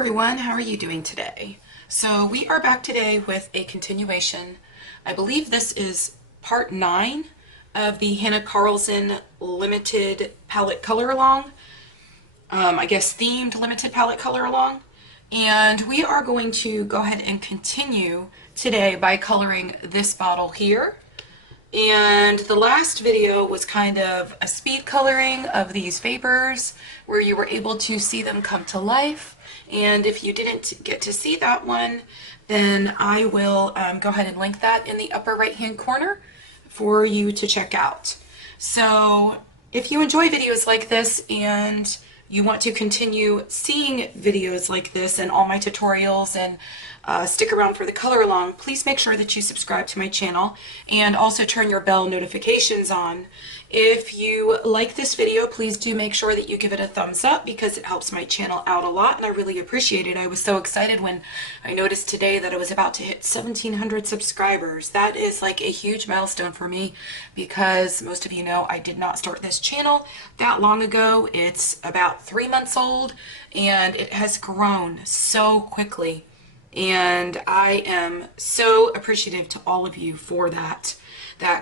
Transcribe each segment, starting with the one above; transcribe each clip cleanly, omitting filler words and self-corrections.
everyone, how are you doing today? So we are back today with a continuation. I believe this is part 9 of the Hanna Karlzon limited palette color along. I guess themed limited palette color along. And we are going to go ahead and continue today by coloring this bottle here. And the last video was kind of a speed coloring of these vapors where you were able to see them come to life. And if you didn't get to see that one, then I will go ahead and link that in the upper right hand corner for you to check out. So if you enjoy videos like this and you want to continue seeing videos like this and all my tutorials and stick around for the color along, please make sure that you subscribe to my channel and also turn your bell notifications on. If you like this video, please do make sure that you give it a thumbs up because it helps my channel out a lot and I really appreciate it. I was so excited when I noticed today that I was about to hit 1,700 subscribers. That is like a huge milestone for me because most of you know I did not start this channel that long ago. It's about 3 months old and it has grown so quickly. And I am so appreciative to all of you for that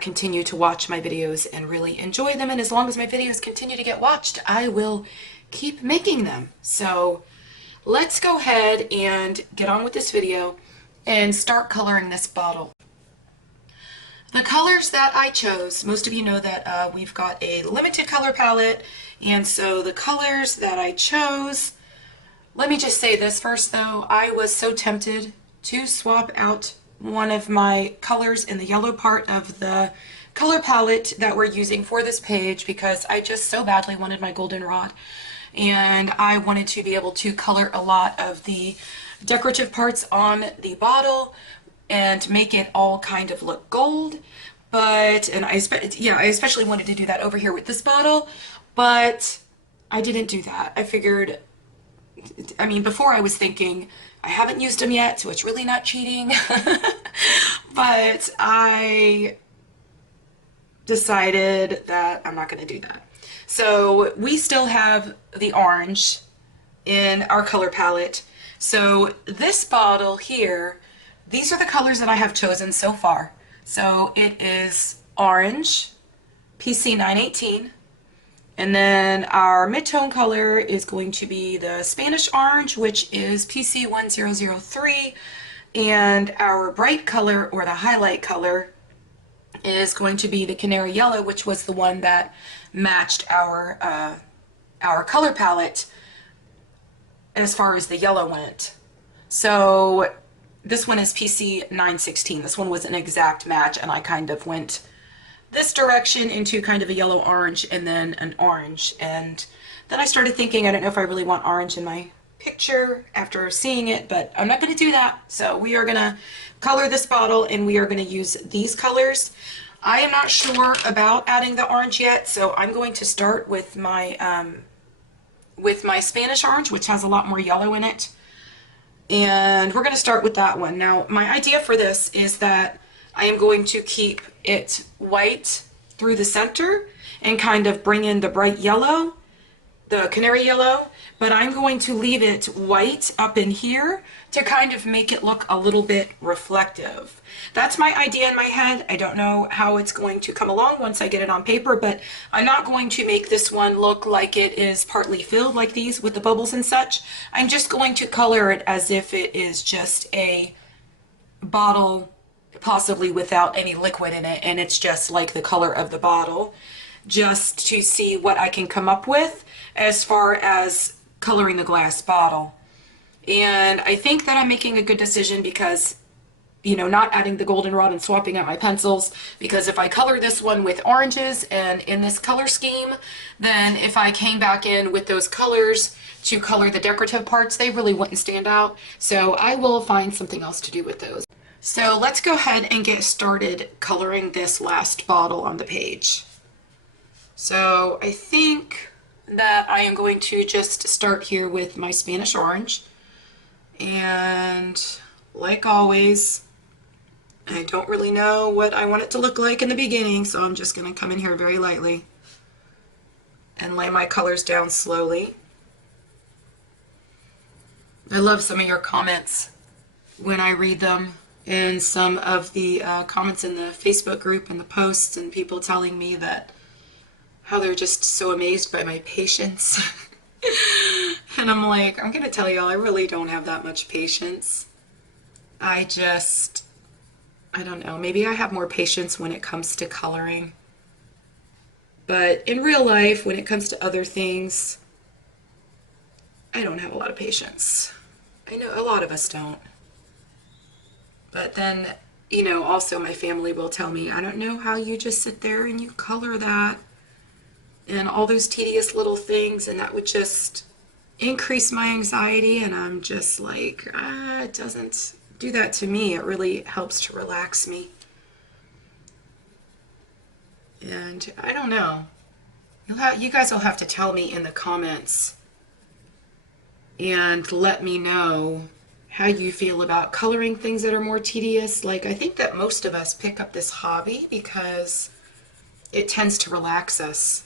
continue to watch my videos and really enjoy them. And as long as my videos continue to get watched, I will keep making them. So let's go ahead and get on with this video and start coloring this bottle. The colors that I chose, most of you know that we've got a limited color palette, and so the colors that I chose, let me just say this first though, I was so tempted to swap out one of my colors in the yellow part of the color palette that we're using for this page because I just so badly wanted my goldenrod and I wanted to be able to color a lot of the decorative parts on the bottle and make it all kind of look gold. But, and I especially wanted to do that over here with this bottle, but I didn't do that. I figured, I mean, before I was thinking, I haven't used them yet, so it's really not cheating. But I decided that I'm not going to do that. So we still have the orange in our color palette. So this bottle here, these are the colors that I have chosen so far. So it is orange, PC 918. And then our mid-tone color is going to be the Spanish orange, which is PC 1003. And our bright color, or the highlight color, is going to be the canary yellow, which was the one that matched our color palette as far as the yellow went. So this one is PC 916. This one was an exact match, and I kind of went this direction into kind of a yellow orange and then an orange. And then I started thinking, I don't know if I really want orange in my picture after seeing it, but I'm not going to do that. So we are going to color this bottle and we are going to use these colors. I am not sure about adding the orange yet, so I'm going to start with my Spanish orange, which has a lot more yellow in it. And we're going to start with that one. Now, my idea for this is that I am going to keep it white through the center and kind of bring in the bright yellow, the canary yellow, but I'm going to leave it white up in here to kind of make it look a little bit reflective. That's my idea in my head. I don't know how it's going to come along once I get it on paper, but I'm not going to make this one look like it is partly filled like these with the bubbles and such. I'm just going to color it as if it is just a bottle, possibly without any liquid in it, and it's just like the color of the bottle, just to see what I can come up with as far as coloring the glass bottle. And I think that I'm making a good decision because, you know, not adding the goldenrod and swapping out my pencils, because if I color this one with oranges and in this color scheme, then if I came back in with those colors to color the decorative parts, they really wouldn't stand out. So I will find something else to do with those. So let's go ahead and get started coloring this last bottle on the page. So I think that I am going to just start here with my Spanish orange. And like always, I don't really know what I want it to look like in the beginning, so I'm just going to come in here very lightly and lay my colors down slowly. I love some of your comments when I read them, and some of the comments in the Facebook group and the posts, and people telling me that how they're just so amazed by my patience. And I'm like, I'm gonna tell y'all, I really don't have that much patience. I don't know, maybe I have more patience when it comes to coloring. But in real life, when it comes to other things, I don't have a lot of patience. I know a lot of us don't. But then, also my family will tell me, I don't know how you just sit there and you color that and all those tedious little things, and that would just increase my anxiety. And I'm just like, it doesn't do that to me. It really helps to relax me. And I don't know. You guys will have to tell me in the comments and let me know how you feel about coloring things that are more tedious. Like, I think that most of us pick up this hobby because it tends to relax us.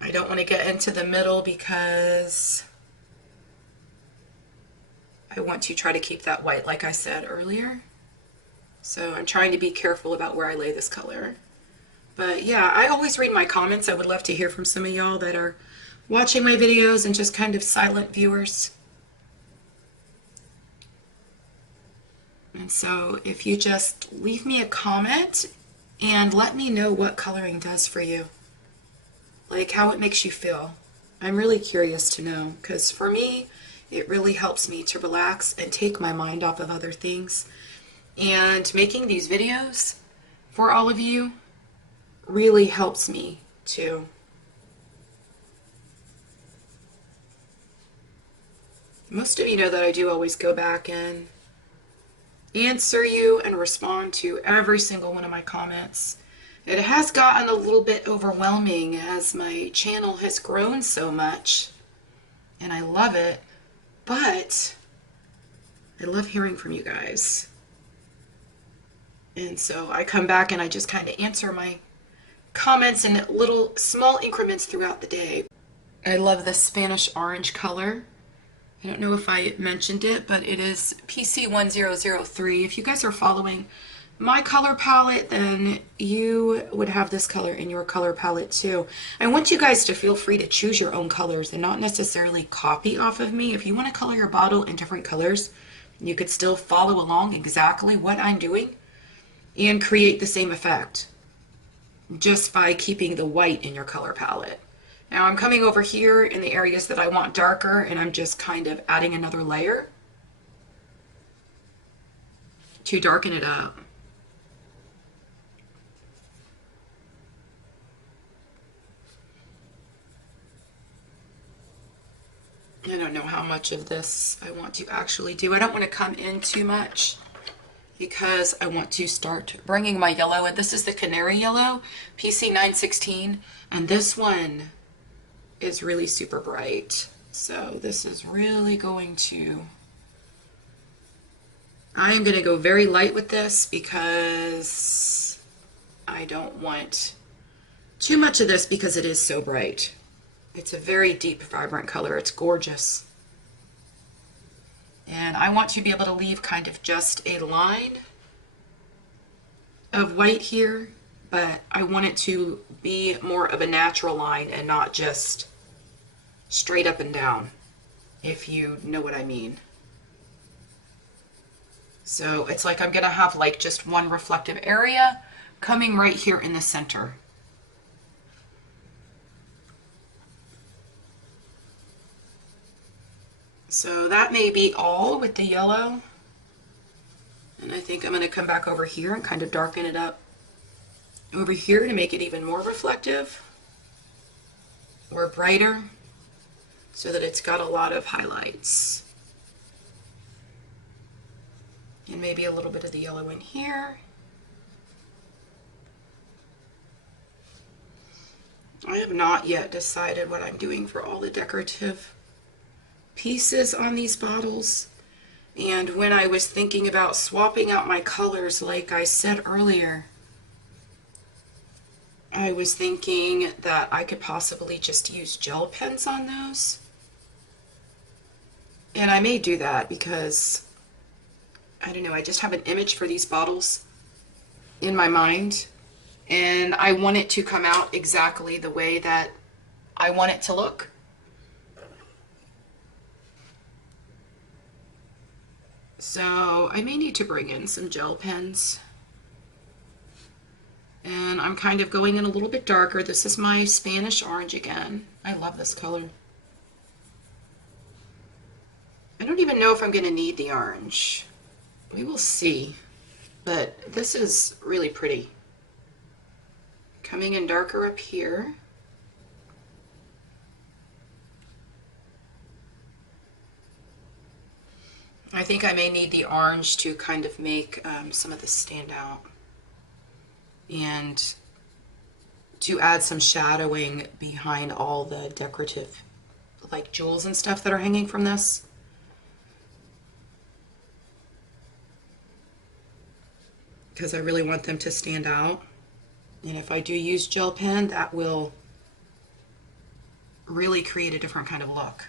I don't want to get into the middle because I want to try to keep that white, like I said earlier. So I'm trying to be careful about where I lay this color. But yeah, I always read my comments. I would love to hear from some of y'all that are watching my videos and just kind of silent viewers. And so if you just leave me a comment and let me know what coloring does for you, like how it makes you feel. I'm really curious to know, because for me, it really helps me to relax and take my mind off of other things. And making these videos for all of you really helps me too. Most of you know that I do always go back and answer you and respond to every single one of my comments. It has gotten a little bit overwhelming as my channel has grown so much, and I love it, but I love hearing from you guys. And so I come back and I just kind of answer my comments in little small increments throughout the day. I love the Spanish orange color. I don't know if I mentioned it, but it is PC1003. If you guys are following my color palette, then you would have this color in your color palette too. I want you guys to feel free to choose your own colors and not necessarily copy off of me. If you want to color your bottle in different colors, you could still follow along exactly what I'm doing and create the same effect just by keeping the white in your color palette. Now I'm coming over here in the areas that I want darker, and I'm just kind of adding another layer to darken it up. I don't know how much of this I want to actually do. I don't want to come in too much because I want to start bringing my yellow, and this is the Canary Yellow, PC916, and this one is really super bright. So this is really going to, I am going to go very light with this because I don't want too much of this because it is so bright. It's a very deep, vibrant color. It's gorgeous. And I want to be able to leave kind of just a line of white here, but I want it to be more of a natural line and not just straight up and down, if you know what I mean. So it's like I'm gonna have like just one reflective area coming right here in the center. So that may be all with the yellow. And I think I'm going to come back over here and kind of darken it up over here to make it even more reflective or brighter so that it's got a lot of highlights. And maybe a little bit of the yellow in here. I have not yet decided what I'm doing for all the decorative pieces on these bottles. And when I was thinking about swapping out my colors, like I said earlier, I was thinking that I could possibly just use gel pens on those. And I may do that because, I don't know, I just have an image for these bottles in my mind. And I want it to come out exactly the way that I want it to look. So I may need to bring in some gel pens. And I'm kind of going in a little bit darker. This is my Spanish orange again. I love this color. I don't even know if I'm going to need the orange. We will see. But this is really pretty. Coming in darker up here. I think I may need the orange to kind of make some of this stand out. And to add some shadowing behind all the decorative like jewels and stuff that are hanging from this. Because I really want them to stand out. And if I do use gel pen, that will really create a different kind of look.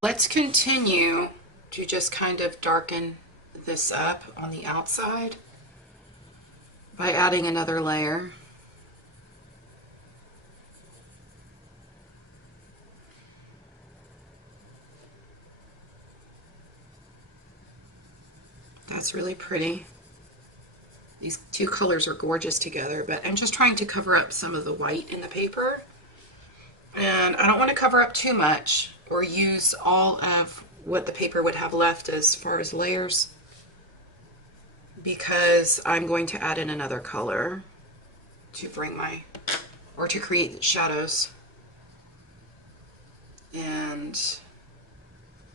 Let's continue to just kind of darken this up on the outside by adding another layer. That's really pretty. These two colors are gorgeous together, but I'm just trying to cover up some of the white in the paper. And I don't want to cover up too much or use all of what the paper would have left as far as layers, because I'm going to add in another color to bring to create shadows. And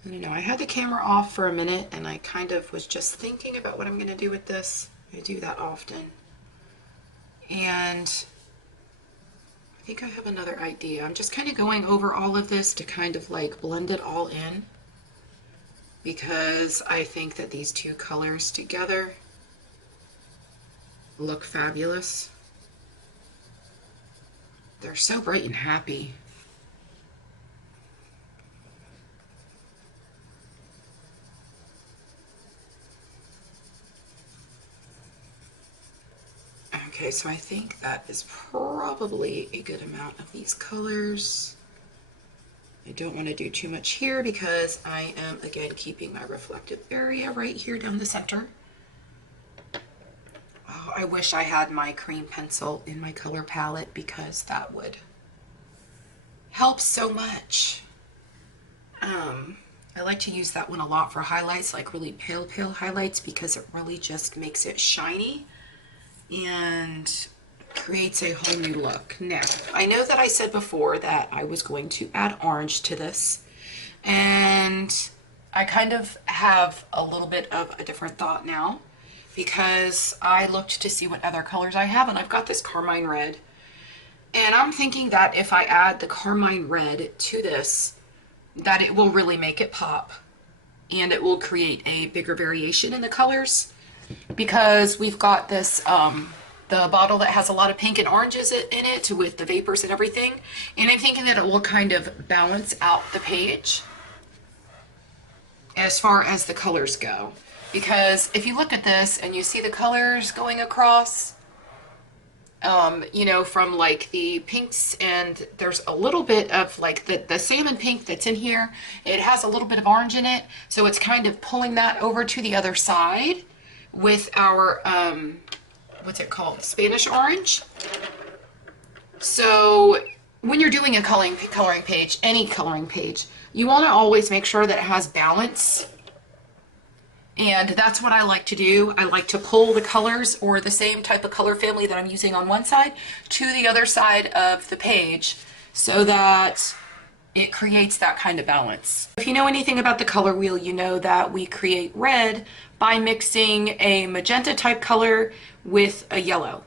I don't know, I had the camera off for a minute and I kind of was just thinking about what I'm going to do with this. I do that often. And I think I have another idea. I'm just kind of going over all of this to kind of like blend it all in, because I think that these two colors together look fabulous. They're so bright and happy. Okay, so I think that is probably a good amount of these colors. I don't want to do too much here because I am, again, keeping my reflective area right here down the center. Oh, I wish I had my cream pencil in my color palette, because that would help so much. I like to use that one a lot for highlights, like really pale highlights, because it really just makes it shiny and creates a whole new look. Now, I know that I said before that I was going to add orange to this, and I kind of have a little bit of a different thought now, because I looked to see what other colors I have, and I've got this carmine red, and I'm thinking that if I add the carmine red to this, that it will really make it pop, and it will create a bigger variation in the colors. Because we've got this, the bottle that has a lot of pink and oranges in it with the vapors and everything. And I'm thinking that it will kind of balance out the page as far as the colors go. Because if you look at this and you see the colors going across, you know, from like the pinks, and there's a little bit of like the salmon pink that's in here. It has a little bit of orange in it. So it's kind of pulling that over to the other side with our, what's it called? Spanish orange. So when you're doing a coloring page, any coloring page, you want to always make sure that it has balance. And that's what I like to do. I like to pull the colors, or the same type of color family that I'm using on one side, to the other side of the page, so that it creates that kind of balance. If you know anything about the color wheel, you know that we create red by mixing a magenta type color with a yellow.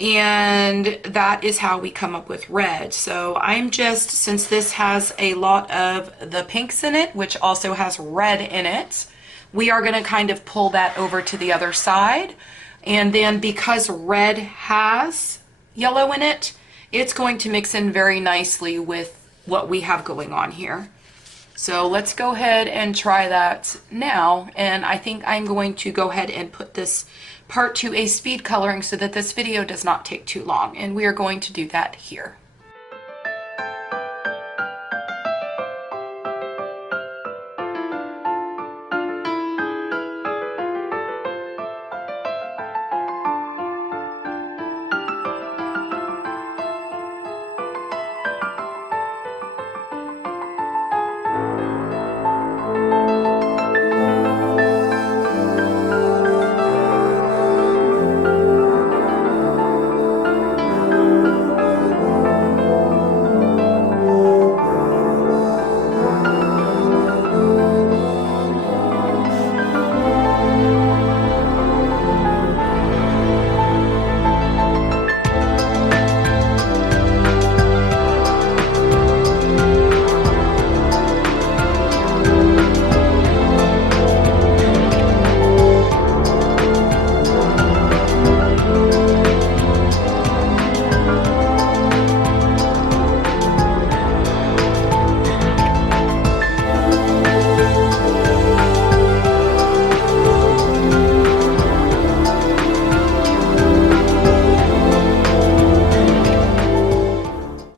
And that is how we come up with red. So I'm just, since this has a lot of the pinks in it, which also has red in it, we are going to kind of pull that over to the other side. And then because red has yellow in it, it's going to mix in very nicely with what we have going on here. So let's go ahead and try that now. And I think I'm going to go ahead and put this part to a speed coloring so that this video does not take too long. And we are going to do that here.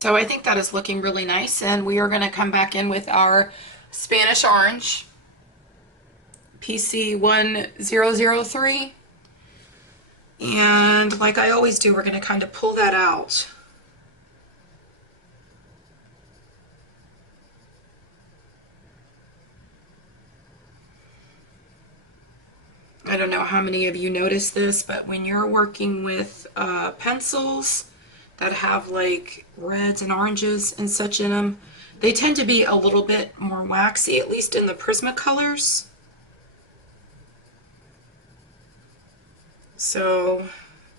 So I think that is looking really nice, and we are going to come back in with our Spanish orange, PC1003, and like I always do, we're going to kind of pull that out. I don't know how many of you notice this, but when you're working with pencils that have like reds and oranges and such in them, they tend to be a little bit more waxy, at least in the Prismacolors. So,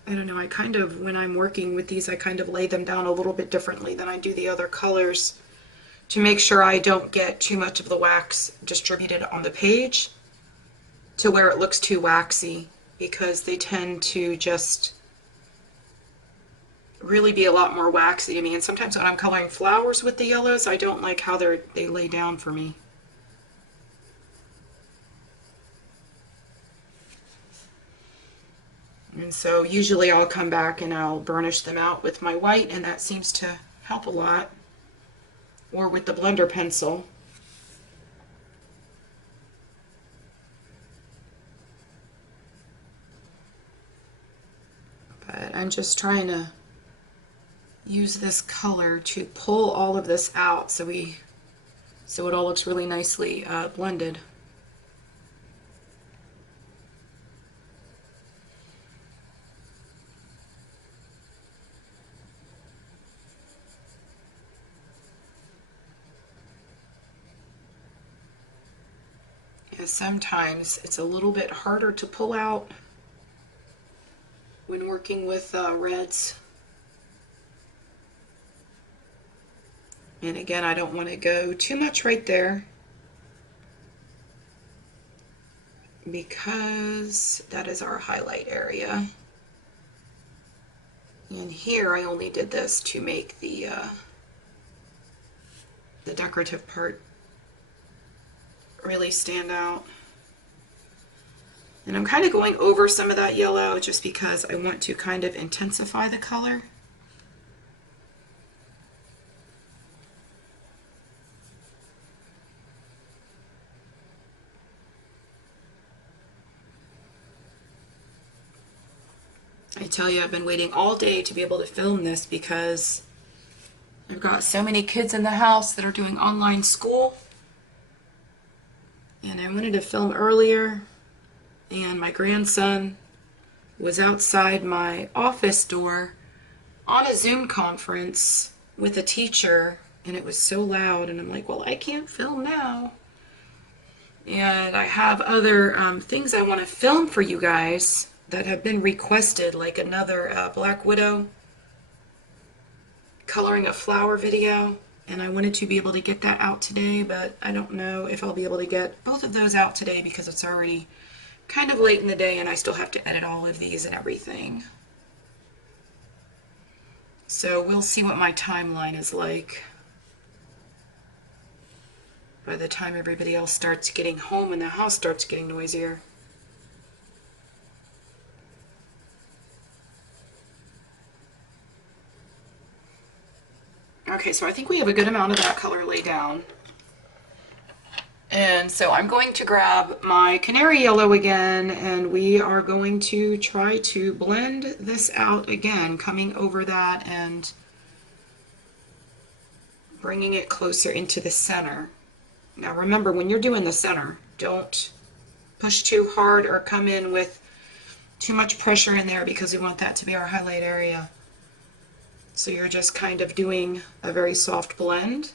I don't know, I kind of, when I'm working with these, I kind of lay them down a little bit differently than I do the other colors to make sure I don't get too much of the wax distributed on the page to where it looks too waxy, because they tend to just really be a lot more waxy to me. And sometimes when I'm coloring flowers with the yellows, I don't like how they lay down for me. And so usually I'll come back and I'll burnish them out with my white, and that seems to help a lot, or with the blender pencil. But I'm just trying to use this color to pull all of this out so it all looks really nicely blended. Because sometimes it's a little bit harder to pull out when working with reds. And again, I don't want to go too much right there, because that is our highlight area. And here I only did this to make the decorative part really stand out. And I'm kind of going over some of that yellow just because I want to kind of intensify the color. I tell you, I've been waiting all day to be able to film this because I've got so many kids in the house that are doing online school. And I wanted to film earlier, and my grandson was outside my office door on a Zoom conference with a teacher, and it was so loud, and I'm like, well, I can't film now. And I have other things I want to film for you guys. that have been requested, like another Black Widow coloring a flower video, and I wanted to be able to get that out today, but I don't know if I'll be able to get both of those out today because it's already kind of late in the day and I still have to edit all of these and everything. So we'll see what my timeline is like by the time everybody else starts getting home and the house starts getting noisier. Okay, so I think we have a good amount of that color laid down. And so I'm going to grab my canary yellow again, and we are going to try to blend this out again, coming over that and bringing it closer into the center. Now remember, when you're doing the center, don't push too hard or come in with too much pressure in there because we want that to be our highlight area. So you're just kind of doing a very soft blend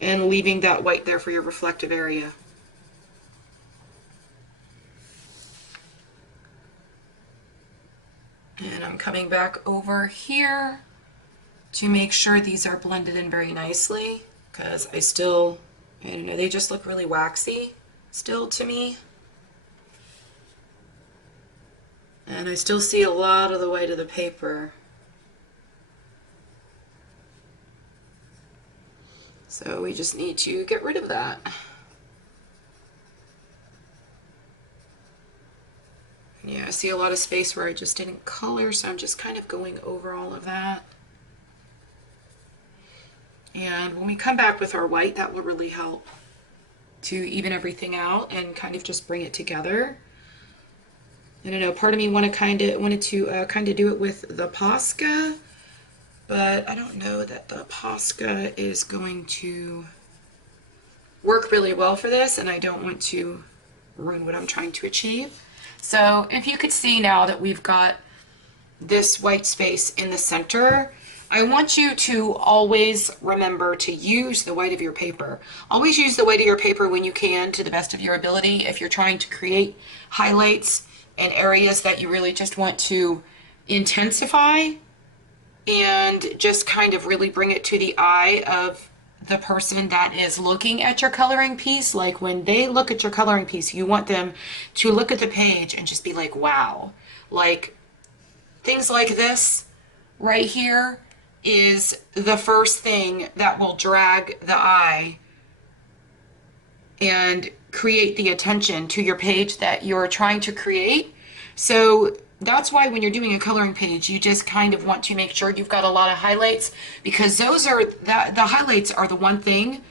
and leaving that white there for your reflective area. And I'm coming back over here to make sure these are blended in very nicely, because I don't know, they just look really waxy still to me. And I still see a lot of the white of the paper. So we just need to get rid of that. Yeah, I see a lot of space where I just didn't color, so I'm just kind of going over all of that. And when we come back with our white, that will really help to even everything out and kind of just bring it together. I don't know, part of me wanted to kind of do it with the Posca, but I don't know that the Posca is going to work really well for this, and I don't want to ruin what I'm trying to achieve. So if you could see now that we've got this white space in the center, I want you to always remember to use the white of your paper. Always use the white of your paper when you can, to the best of your ability, if you're trying to create highlights in areas that you really just want to intensify and just kind of really bring it to the eye of the person that is looking at your coloring piece. Like when they look at your coloring piece, you want them to look at the page and just be like, wow. Like things like this right here is the first thing that will drag the eye and create the attention to your page that you're trying to create. So that's why when you're doing a coloring page, you just kind of want to make sure you've got a lot of highlights, because those are the highlights are the one thing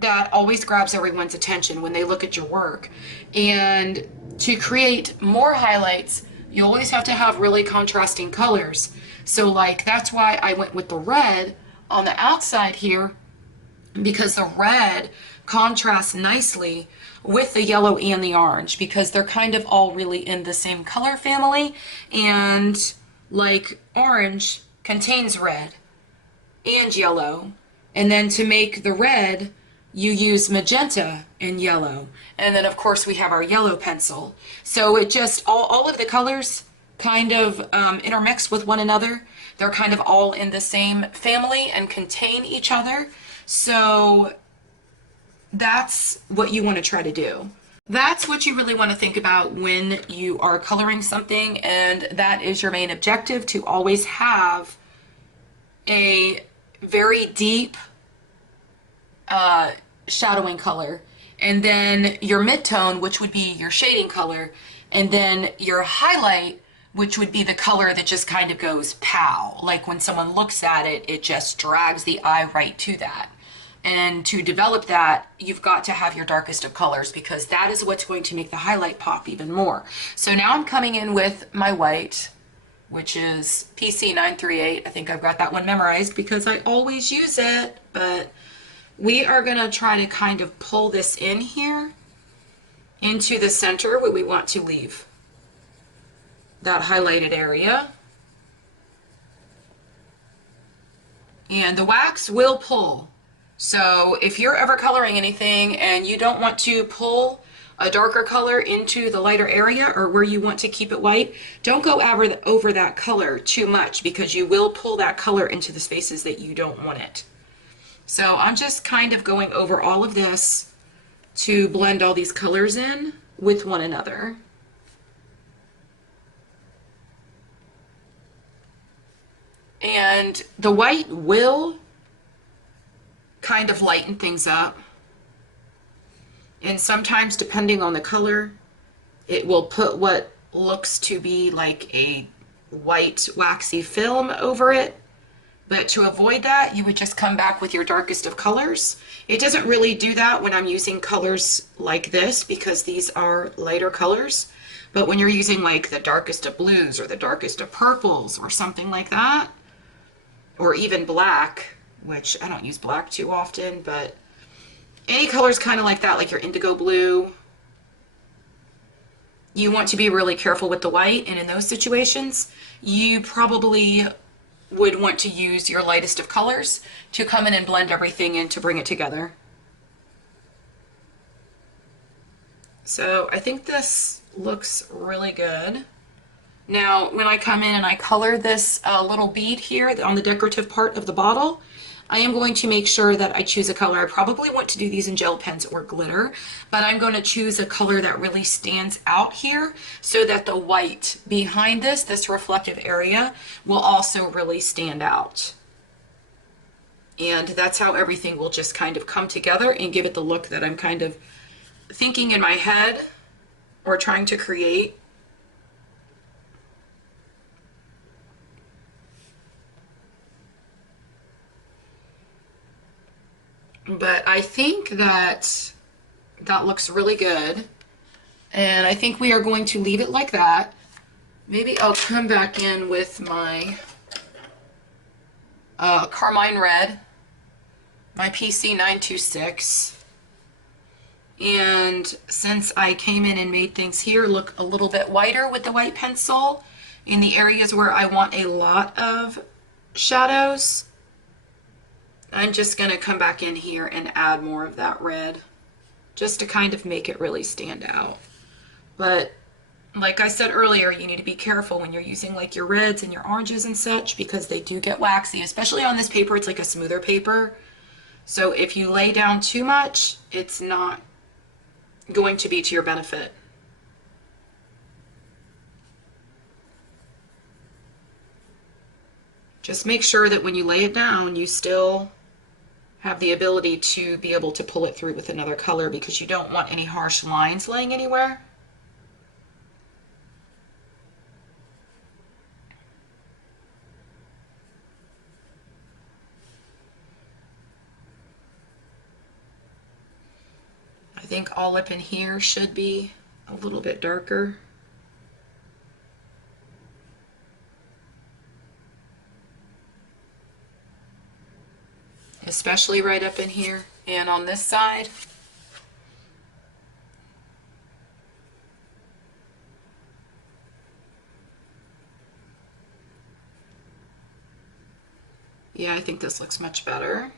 that always grabs everyone's attention when they look at your work. And to create more highlights, you always have to have really contrasting colors. So like that's why I went with the red on the outside here, because the red contrasts nicely with the yellow and the orange, because they're kind of all really in the same color family, and like orange contains red and yellow, and then to make the red you use magenta and yellow, and then of course we have our yellow pencil. So it just all of the colors kind of intermix with one another. They're kind of all in the same family and contain each other. So that's what you want to try to do. That's what you really want to think about when you are coloring something, and that is your main objective, to always have a very deep shadowing color, and then your midtone, which would be your shading color, and then your highlight, which would be the color that just kind of goes pow. Like when someone looks at it, it just drags the eye right to that. And to develop that, you've got to have your darkest of colors, because that is what's going to make the highlight pop even more. So now I'm coming in with my white, which is PC 938. I think I've got that one memorized because I always use it, but we are going to try to kind of pull this in here into the center where we want to leave that highlighted area. And the wax will pull. So if you're ever coloring anything and you don't want to pull a darker color into the lighter area or where you want to keep it white, don't go over that color too much because you will pull that color into the spaces that you don't want it. So I'm just kind of going over all of this to blend all these colors in with one another. And the white will kind of lighten things up. And sometimes, depending on the color, it will put what looks to be like a white waxy film over it. But to avoid that, you would just come back with your darkest of colors. It doesn't really do that when I'm using colors like this because these are lighter colors. But when you're using like the darkest of blues or the darkest of purples or something like that, or even black, which I don't use black too often, but any colors kind of like that, like your indigo blue, you want to be really careful with the white. And in those situations, you probably would want to use your lightest of colors to come in and blend everything in to bring it together. So I think this looks really good. Now, when I come in and I color this little bead here on the decorative part of the bottle, I am going to make sure that I choose a color. I probably want to do these in gel pens or glitter, but I'm going to choose a color that really stands out here so that the white behind this reflective area, will also really stand out. And that's how everything will just kind of come together and give it the look that I'm kind of thinking in my head or trying to create. But I think that that looks really good. And I think we are going to leave it like that. Maybe I'll come back in with my Carmine Red, my PC 926. And since I came in and made things here look a little bit whiter with the white pencil in the areas where I want a lot of shadows, I'm just going to come back in here and add more of that red just to kind of make it really stand out. But like I said earlier, you need to be careful when you're using like your reds and your oranges and such because they do get waxy, especially on this paper. It's like a smoother paper. So if you lay down too much, it's not going to be to your benefit. Just make sure that when you lay it down, you still have the ability to be able to pull it through with another color because you don't want any harsh lines laying anywhere. I think all up in here should be a little bit darker. Especially right up in here and on this side. Yeah, I think this looks much better.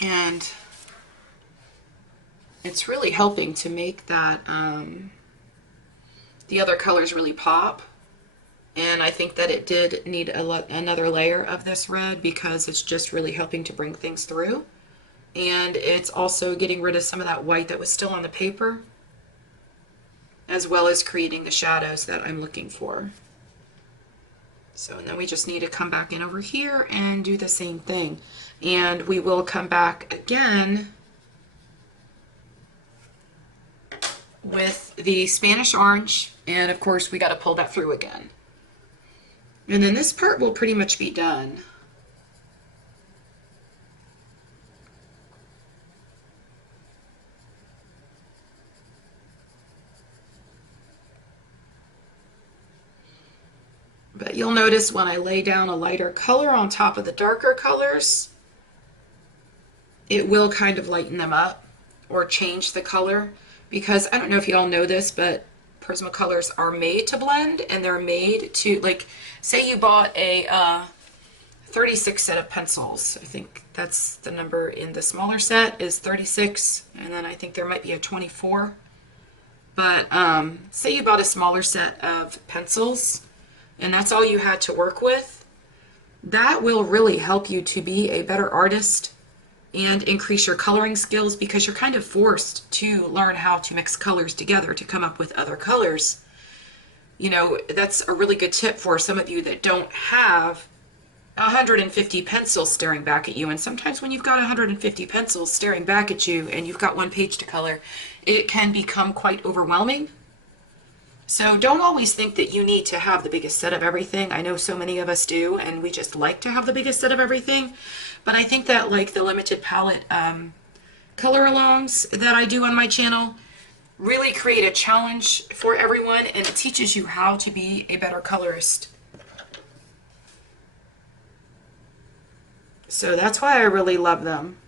And it's really helping to make that the other colors really pop. And I think that it did need another layer of this red because it's just really helping to bring things through. And it's also getting rid of some of that white that was still on the paper, as well as creating the shadows that I'm looking for. So, and then we just need to come back in over here and do the same thing. And we will come back again with the Spanish orange. And of course, we got to pull that through again. And then this part will pretty much be done. But you'll notice when I lay down a lighter color on top of the darker colors, it will kind of lighten them up or change the color. Because I don't know if you all know this, but Prismacolors are made to blend, and they're made to, like, say you bought a 36 set of pencils. I think that's the number in the smaller set is 36, and then I think there might be a 24. But say you bought a smaller set of pencils and that's all you had to work with, that will really help you to be a better artist and increase your coloring skills, because you're kind of forced to learn how to mix colors together to come up with other colors. You know, that's a really good tip for some of you that don't have 150 pencils staring back at you. And sometimes when you've got 150 pencils staring back at you and you've got one page to color, it can become quite overwhelming. So don't always think that you need to have the biggest set of everything. I know so many of us do, and we just like to have the biggest set of everything. But I think that like the limited palette color alongs that I do on my channel really create a challenge for everyone, and it teaches you how to be a better colorist. So that's why I really love them.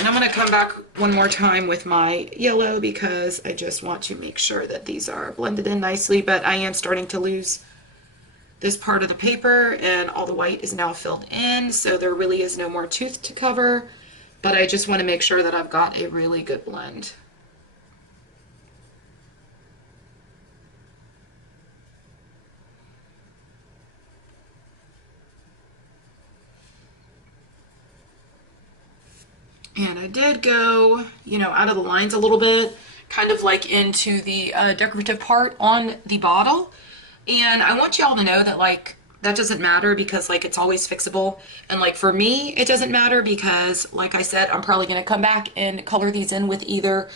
And I'm going to come back one more time with my yellow because I just want to make sure that these are blended in nicely, but I am starting to lose this part of the paper and all the white is now filled in, so there really is no more tooth to cover, but I just want to make sure that I've got a really good blend. And I did go, you know, out of the lines a little bit, kind of like into the decorative part on the bottle. And I want y'all to know that like that doesn't matter, because like it's always fixable. And like for me, it doesn't matter because like I said, I'm probably going to come back and color these in with either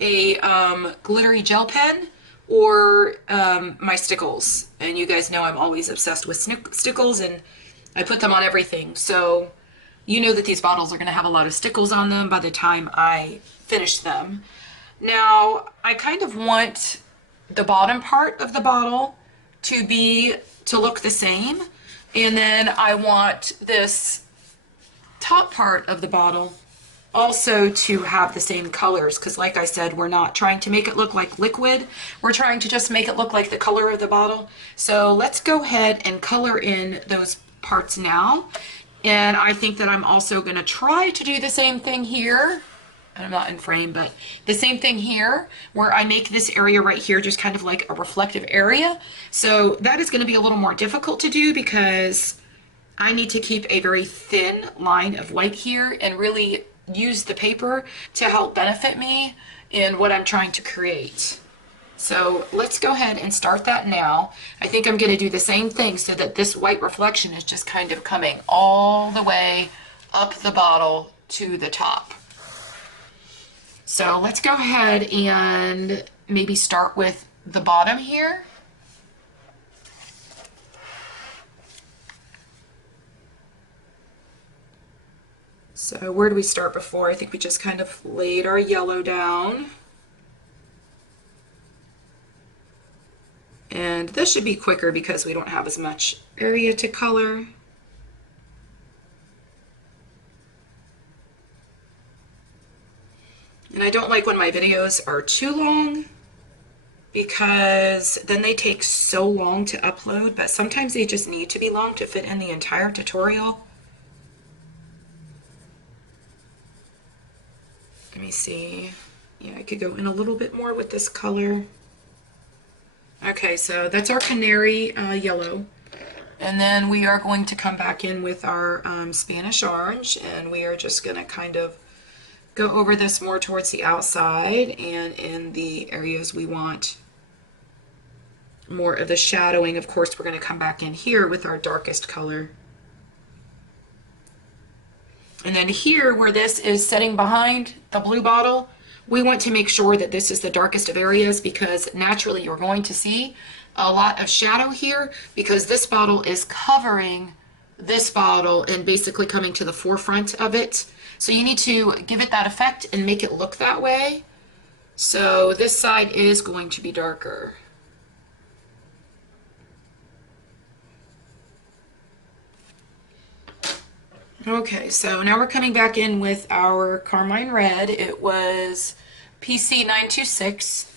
a glittery gel pen or my stickles. And you guys know I'm always obsessed with stickles, and I put them on everything. So you know that these bottles are going to have a lot of stickles on them by the time I finish them. Now, I kind of want the bottom part of the bottle to look the same, and then I want this top part of the bottle also to have the same colors, because like I said, we're not trying to make it look like liquid, we're trying to just make it look like the color of the bottle. So let's go ahead and color in those parts now. And I think that I'm also going to try to do the same thing here. And I'm not in frame, but the same thing here, where I make this area right here just kind of like a reflective area. So that is going to be a little more difficult to do because I need to keep a very thin line of white here and really use the paper to help benefit me in what I'm trying to create. So let's go ahead and start that now. I think I'm going to do the same thing so that this white reflection is just kind of coming all the way up the bottle to the top. So let's go ahead and maybe start with the bottom here. So where do we start before? I think we just kind of laid our yellow down. And this should be quicker because we don't have as much area to color. And I don't like when my videos are too long because then they take so long to upload, but sometimes they just need to be long to fit in the entire tutorial. Let me see. Yeah, I could go in a little bit more with this color. Okay, so that's our canary yellow. And then we are going to come back in with our Spanish orange, and we are just going to kind of go over this more towards the outside and in the areas we want more of the shadowing. Of course, we're going to come back in here with our darkest color. And then here, where this is sitting behind the blue bottle, we want to make sure that this is the darkest of areas because naturally you're going to see a lot of shadow here because this bottle is covering this bottle and basically coming to the forefront of it. So you need to give it that effect and make it look that way. So this side is going to be darker. Okay, so now we're coming back in with our Carmine Red. It was PC 926.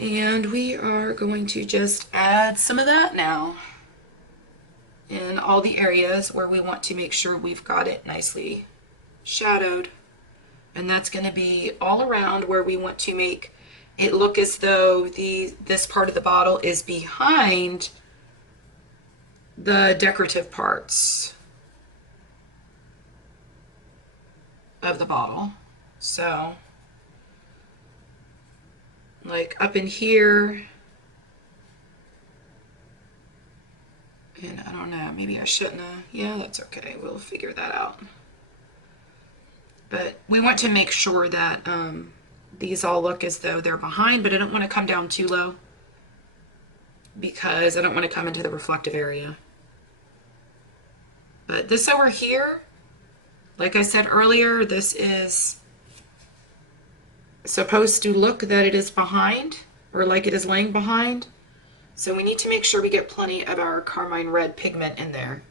And we are going to just add some of that now. in all the areas where we want to make sure we've got it nicely shadowed. And that's going to be all around where we want to make it look as though this part of the bottle is behind the decorative parts of the bottle. So like up in here, and I don't know, maybe I shouldn't have. Yeah, that's okay. We'll figure that out. But we want to make sure that these all look as though they're behind, but I don't want to come down too low because I don't want to come into the reflective area. But this over here, like I said earlier, this is supposed to look that it is behind, or like it is laying behind. So we need to make sure we get plenty of our carmine red pigment in there.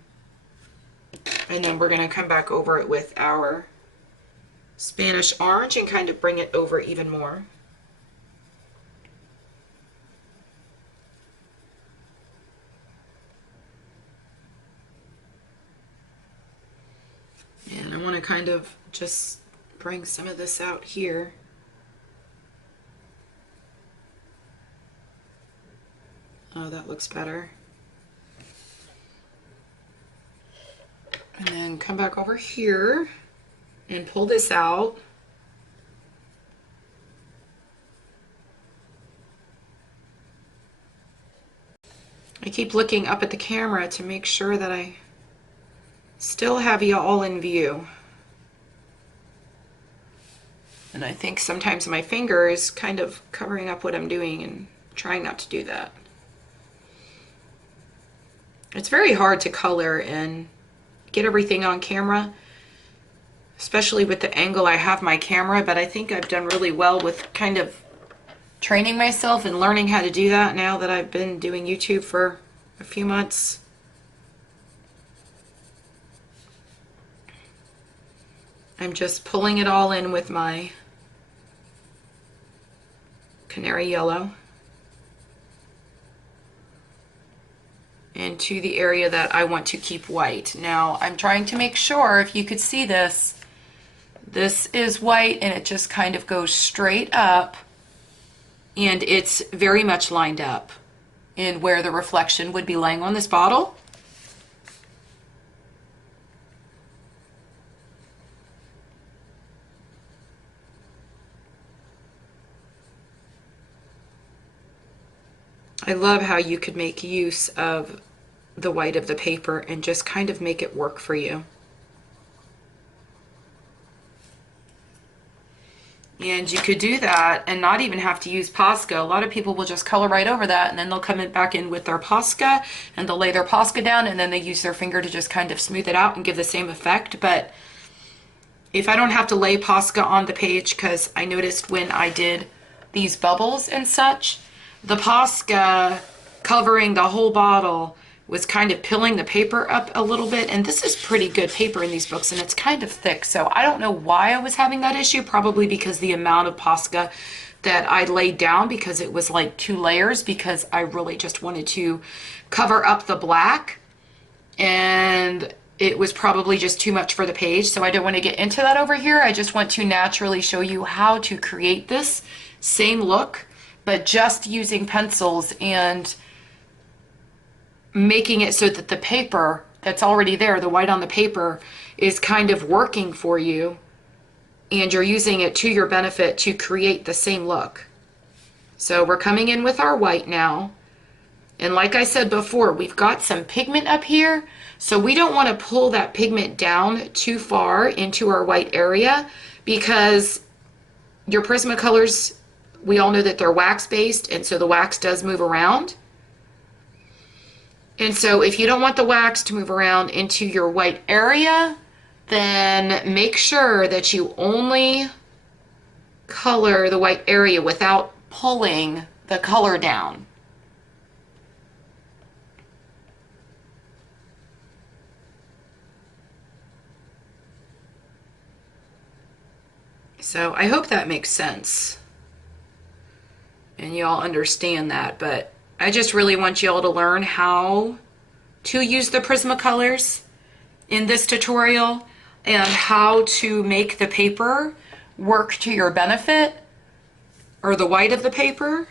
And then we're going to come back over it with our Spanish orange and kind of bring it over even more. And I want to kind of just bring some of this out here. Oh, that looks better. And then come back over here and pull this out. I keep looking up at the camera to make sure that I still have you all in view. And I think sometimes my finger is kind of covering up what I'm doing and trying not to do that. It's very hard to color and get everything on camera, especially with the angle I have my camera, but I think I've done really well with kind of training myself and learning how to do that now that I've been doing YouTube for a few months. I'm just pulling it all in with my canary yellow into the area that I want to keep white. Now I'm trying to make sure, if you could see this, this is white and it just kind of goes straight up and it's very much lined up in where the reflection would be laying on this bottle. I love how you could make use of the white of the paper and just kind of make it work for you. And you could do that and not even have to use Posca. A lot of people will just color right over that and then they'll come back in with their Posca and they'll lay their Posca down and then they use their finger to just kind of smooth it out and give the same effect. But if I don't have to lay Posca on the page, because I noticed when I did these bubbles and such, the Posca covering the whole bottle was kind of pilling the paper up a little bit, and this is pretty good paper in these books and it's kind of thick, so I don't know why I was having that issue. Probably because the amount of Posca that I laid down, because it was like 2 layers, because I really just wanted to cover up the black and it was probably just too much for the page. So I don't want to get into that over here. I just want to naturally show you how to create this same look, but just using pencils and making it so that the paper that's already there, the white on the paper, is kind of working for you and you're using it to your benefit to create the same look. So we're coming in with our white now, and like I said before, we've got some pigment up here, so we don't want to pull that pigment down too far into our white area, because your Prismacolors, we all know that they're wax based, and so the wax does move around. And so if you don't want the wax to move around into your white area, then make sure that you only color the white area without pulling the color down. So I hope that makes sense and y'all understand that, but I just really want y'all to learn how to use the Prismacolors in this tutorial and how to make the paper work to your benefit, or the white of the paper,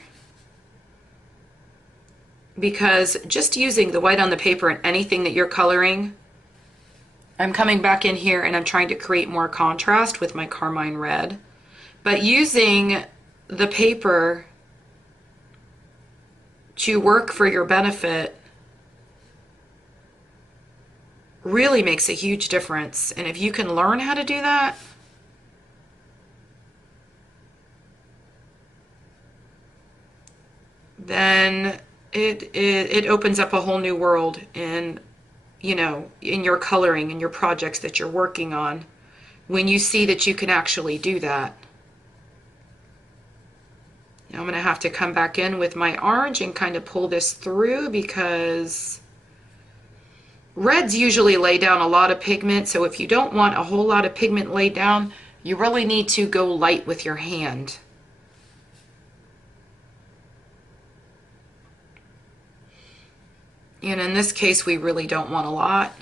because just using the white on the paper in anything that you're coloring, I'm coming back in here and I'm trying to create more contrast with my carmine red, but using the paper to work for your benefit really makes a huge difference. And if you can learn how to do that, then it opens up a whole new world in, you know, in your coloring and your projects that you're working on, when you see that you can actually do that. Now I'm going to have to come back in with my orange and kind of pull this through, because reds usually lay down a lot of pigment, so if you don't want a whole lot of pigment laid down, you really need to go light with your hand. And in this case, we really don't want a lot.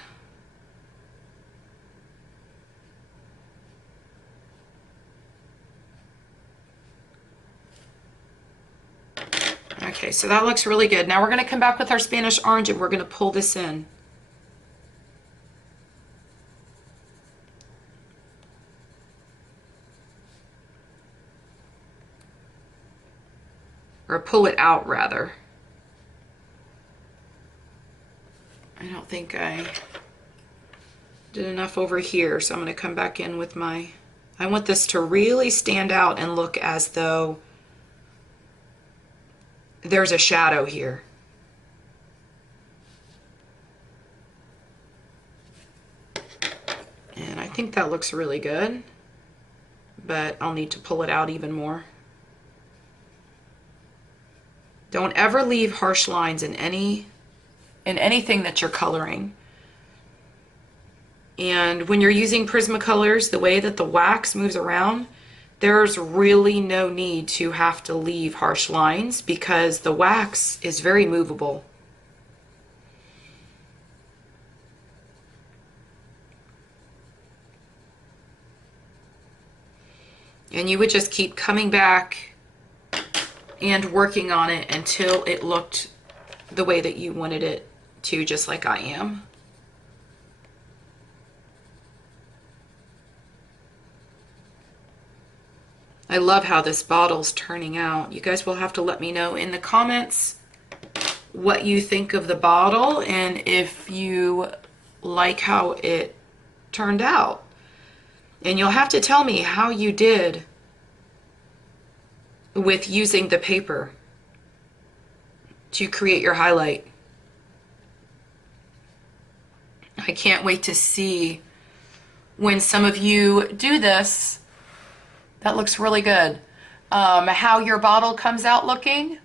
Okay, so that looks really good. Now we're going to come back with our Spanish orange and we're going to pull this in. Or pull it out, rather. I don't think I did enough over here, so I'm going to come back in with my... I want this to really stand out and look as though there's a shadow here. And I think that looks really good, but I'll need to pull it out even more. Don't ever leave harsh lines in anything that you're coloring. And when you're using Prismacolors, the way that the wax moves around, there's really no need to have to leave harsh lines, because the wax is very movable. And you would just keep coming back and working on it until it looked the way that you wanted it to, just like I am. I love how this bottle's turning out. You guys will have to let me know in the comments what you think of the bottle and if you like how it turned out. And you'll have to tell me how you did with using the paper to create your highlight. I can't wait to see when some of you do this. That looks really good. How your bottle comes out looking.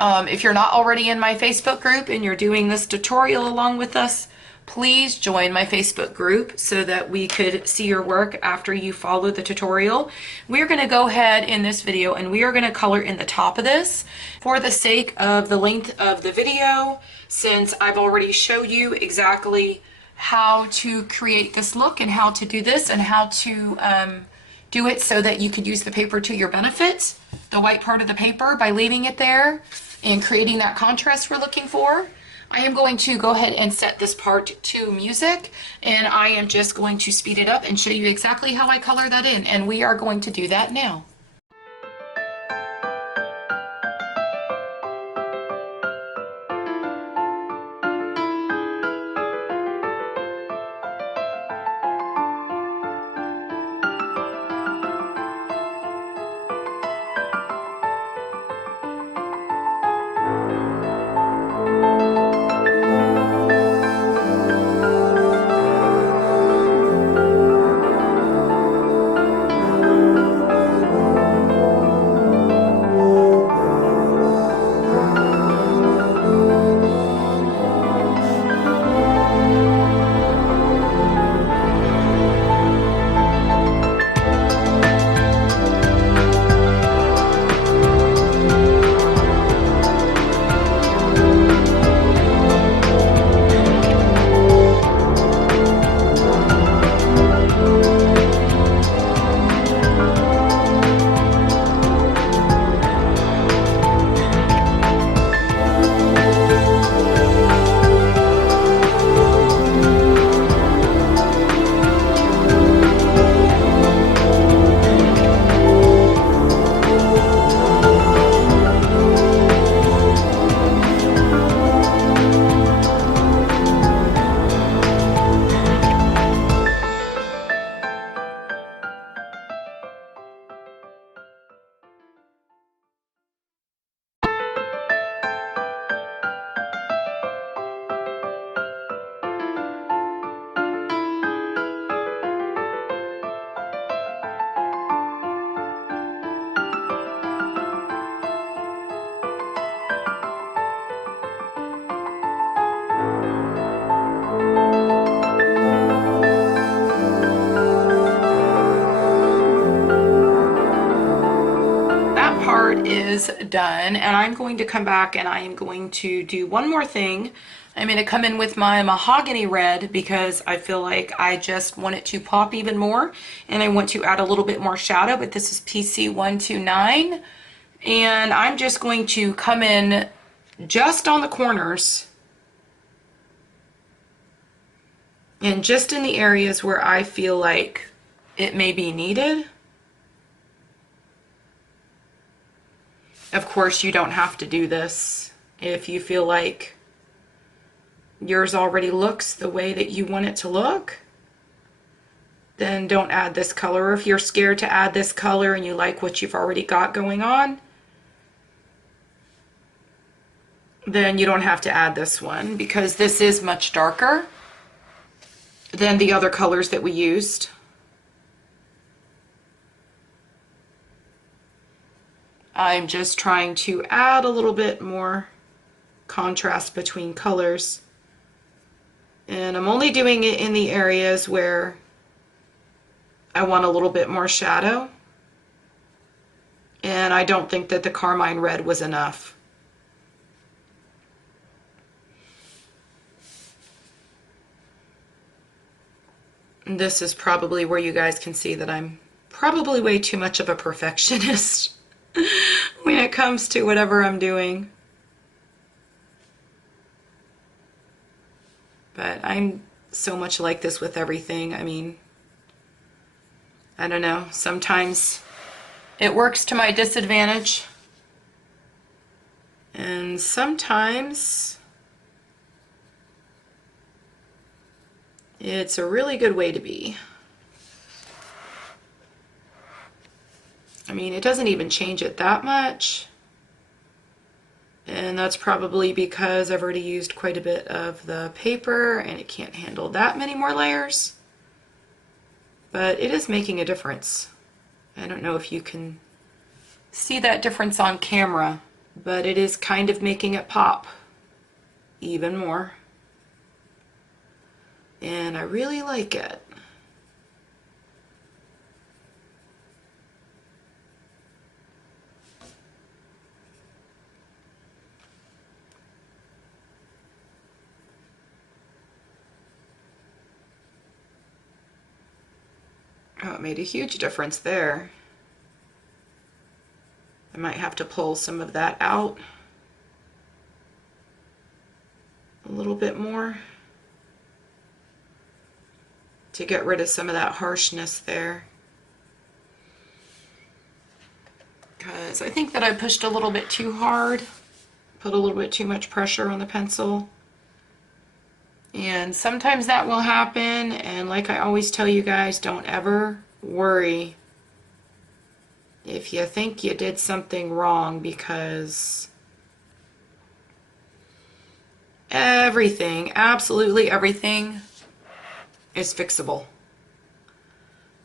If you're not already in my Facebook group and you're doing this tutorial along with us, please join my Facebook group so that we could see your work after you follow the tutorial. We're going to go ahead in this video and we are going to color in the top of this for the sake of the length of the video, since I've already showed you exactly how to create this look and how to do this and how to do it so that you could use the paper to your benefit, the white part of the paper, by leaving it there and creating that contrast we're looking for. I am going to go ahead and set this part to music, and I am just going to speed it up and show you exactly how I color that in, and we are going to do that now. part is done, and I'm going to come back and I am going to do one more thing. I'm going to come in with my mahogany red because I feel like I just want it to pop even more, and I want to add a little bit more shadow, but this is PC129, and I'm just going to come in just on the corners and just in the areas where I feel like it may be needed. Of course, you don't have to do this if you feel like yours already looks the way that you want it to look. Then don't add this color. If you're scared to add this color and you like what you've already got going on, then you don't have to add this one, because this is much darker than the other colors that we used. I'm just trying to add a little bit more contrast between colors. And I'm only doing it in the areas where I want a little bit more shadow. And I don't think that the carmine red was enough. And this is probably where you guys can see that I'm probably way too much of a perfectionist when it comes to whatever I'm doing. But I'm so much like this with everything. I mean, I don't know. Sometimes it works to my disadvantage. And sometimes it's a really good way to be. I mean, it doesn't even change it that much. And that's probably because I've already used quite a bit of the paper and it can't handle that many more layers. But it is making a difference. I don't know if you can see that difference on camera, but it is kind of making it pop even more. And I really like it. Oh, it made a huge difference there. I might have to pull some of that out a little bit more to get rid of some of that harshness there. Because I think that I pushed a little bit too hard, put a little bit too much pressure on the pencil. And sometimes that will happen, and like I always tell you guys, don't ever worry if you think you did something wrong, because everything, absolutely everything, is fixable.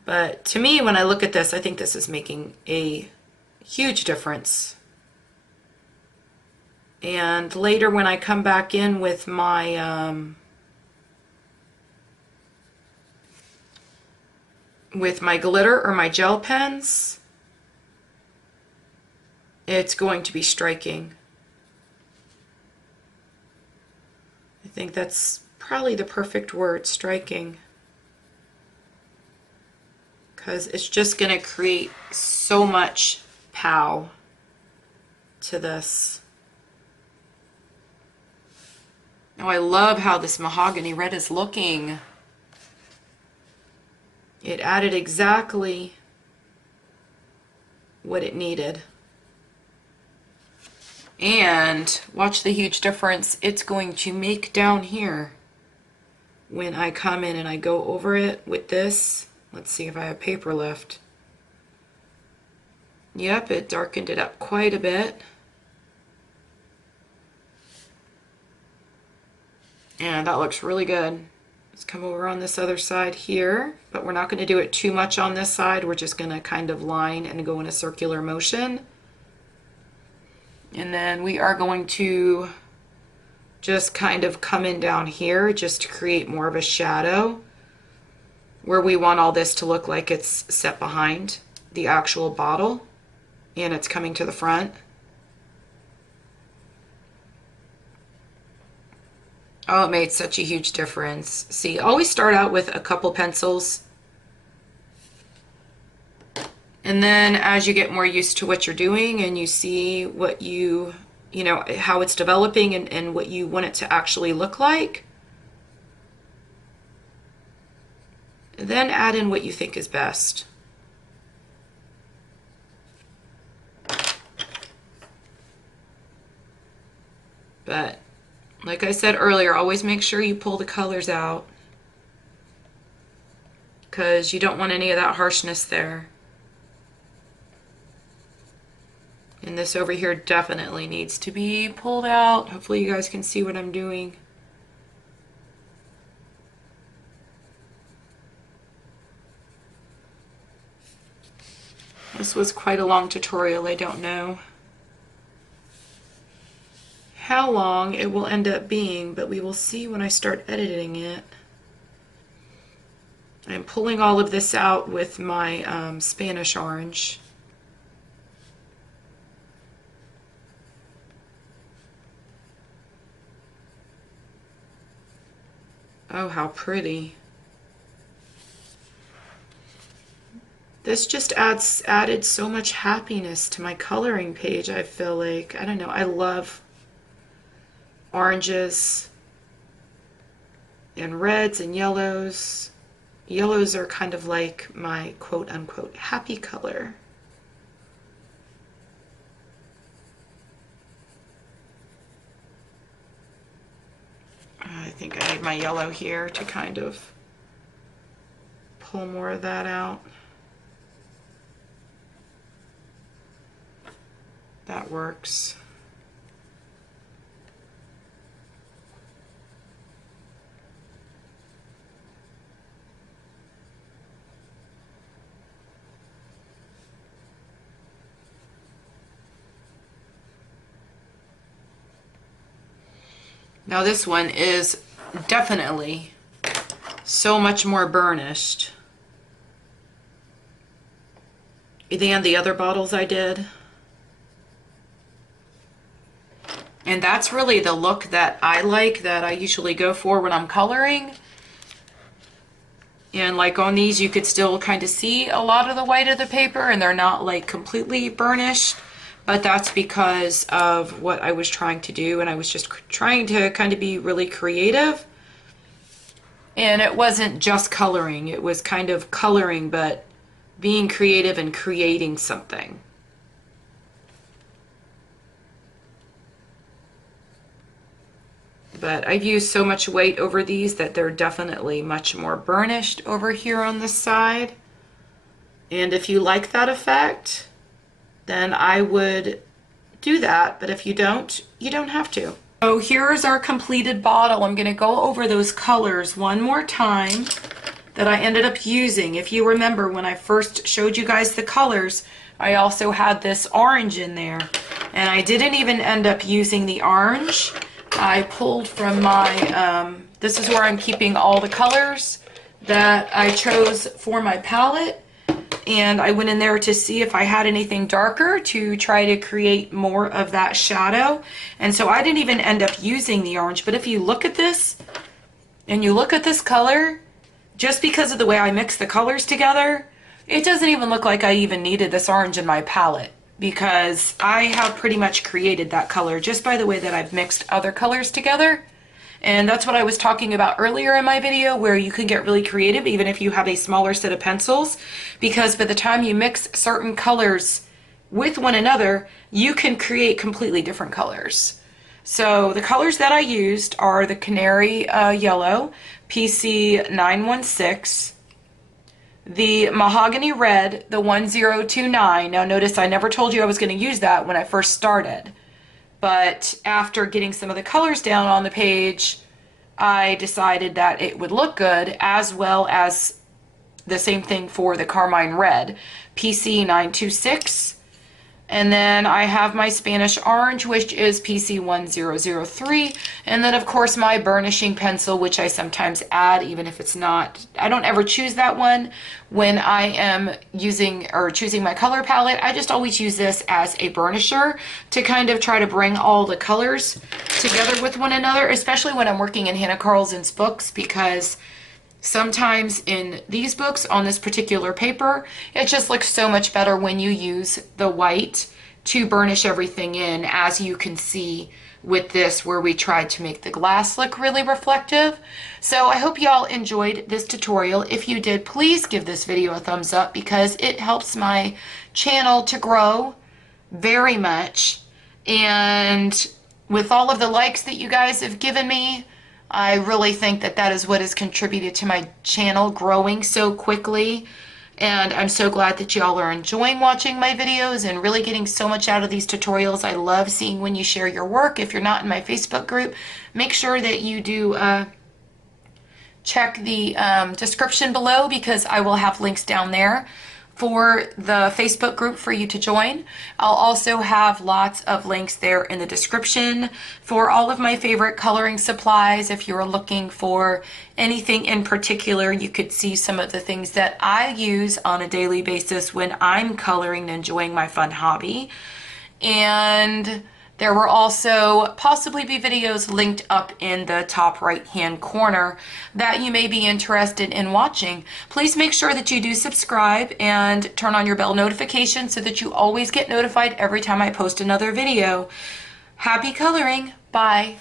But to me, when I look at this, I think this is making a huge difference. And later when I come back in with my glitter or my gel pens, it's going to be striking. I think that's probably the perfect word, striking. Because it's just going to create so much pow to this. Oh, I love how this mahogany red is looking. It added exactly what it needed. And watch the huge difference it's going to make down here when I come in and I go over it with this. Let's see if I have paper left. Yep, it darkened it up quite a bit. And that looks really good. Let's come over on this other side here, but we're not going to do it too much on this side. We're just going to kind of line and go in a circular motion. And then we are going to just kind of come in down here just to create more of a shadow where we want all this to look like it's set behind the actual bottle. and it's coming to the front. Oh, it made such a huge difference. See, always start out with a couple pencils. And then as you get more used to what you're doing and you see what you know, how it's developing and what you want it to actually look like, then add in what you think is best. But like I said earlier, always make sure you pull the colors out, because you don't want any of that harshness there. And this over here definitely needs to be pulled out. Hopefully you guys can see what I'm doing. This was quite a long tutorial. I don't know how long it will end up being, but we will see when I start editing it. I'm pulling all of this out with my Spanish orange. Oh, how pretty. This just added so much happiness to my coloring page, I feel like. I don't know, I love oranges and reds and yellows. Yellows are kind of like my quote-unquote happy color. I think I need my yellow here to kind of pull more of that out. That works. Now this one is definitely so much more burnished than the other bottles I did. And that's really the look that I like, that I usually go for when I'm coloring. And like on these, you could still kind of see a lot of the white of the paper, and they're not like completely burnished. But that's because of what I was trying to do, and I was just trying to kind of be really creative. And it wasn't just coloring, it was kind of coloring, but being creative and creating something. But I've used so much weight over these that they're definitely much more burnished over here on the side. And if you like that effect, then I would do that. But if you don't, you don't have to. So here's our completed bottle. I'm going to go over those colors one more time that I ended up using. If you remember when I first showed you guys the colors, I also had this orange in there. And I didn't even end up using the orange. I pulled from my, this is where I'm keeping all the colors that I chose for my palette. And I went in there to see if I had anything darker to try to create more of that shadow. And so I didn't even end up using the orange. But if you look at this, and you look at this color, just because of the way I mix the colors together, it doesn't even look like I even needed this orange in my palette, because I have pretty much created that color just by the way that I've mixed other colors together. And that's what I was talking about earlier in my video, where you can get really creative even if you have a smaller set of pencils, because by the time you mix certain colors with one another, you can create completely different colors. So the colors that I used are the Canary Yellow, PC 916, the Mahogany Red, the 1029. Now notice I never told you I was going to use that when I first started. But after getting some of the colors down on the page, I decided that it would look good, as well as the same thing for the Carmine Red, PC 926. And then I have my Spanish orange, which is PC1003. And then of course my burnishing pencil, which I sometimes add, even if it's not, I don't ever choose that one when I am using or choosing my color palette. I just always use this as a burnisher to kind of try to bring all the colors together with one another, especially when I'm working in Hanna Karlzon's books, because sometimes in these books on this particular paper, it just looks so much better when you use the white to burnish everything in, as you can see with this, where we tried to make the glass look really reflective. So I hope y'all enjoyed this tutorial. If you did, please give this video a thumbs up, because it helps my channel to grow very much. And with all of the likes that you guys have given me, I really think that that is what has contributed to my channel growing so quickly. And I'm so glad that y'all are enjoying watching my videos and really getting so much out of these tutorials. I love seeing when you share your work. If you're not in my Facebook group, make sure that you do check the description below, because I will have links down there for the Facebook group for you to join. I'll also have lots of links there in the description for all of my favorite coloring supplies. If you're looking for anything in particular, you could see some of the things that I use on a daily basis when I'm coloring and enjoying my fun hobby. And there will also possibly be videos linked up in the top right hand corner that you may be interested in watching. Please make sure that you do subscribe and turn on your bell notification so that you always get notified every time I post another video. Happy coloring. Bye.